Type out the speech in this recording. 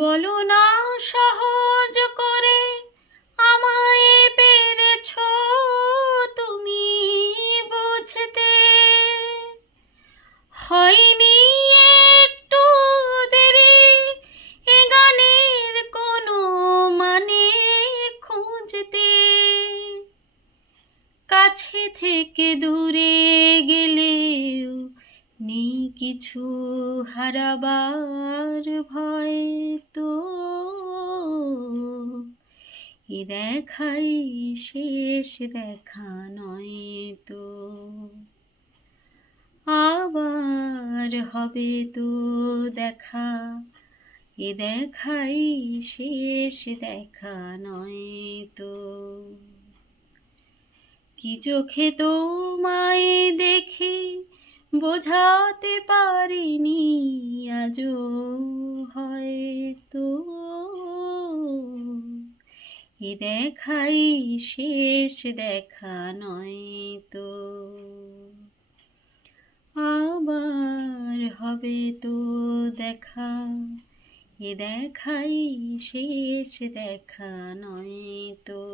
বলো না সহজ করে আমায় পেরেছ তুমি বুঝতে, হয়নি একটু দেরি এ গানের কোনো মানে খুঁজতে। কাছে থেকে দূরে গেলেও নেই কিছু হারাবার ভয় তো, এ দেখাই শেষ দেখা নয় তো, আবার হবে তো দেখা, এ দেখাই শেষ দেখা নয় তো। কি চোখে তোমায় দেখে বোঝাতে পারিনি আজও হয়তো, এ দেখাই শেষ দেখা নয় তো, আবার হবে তো দেখা, এ দেখাই শেষ দেখা নয় তো।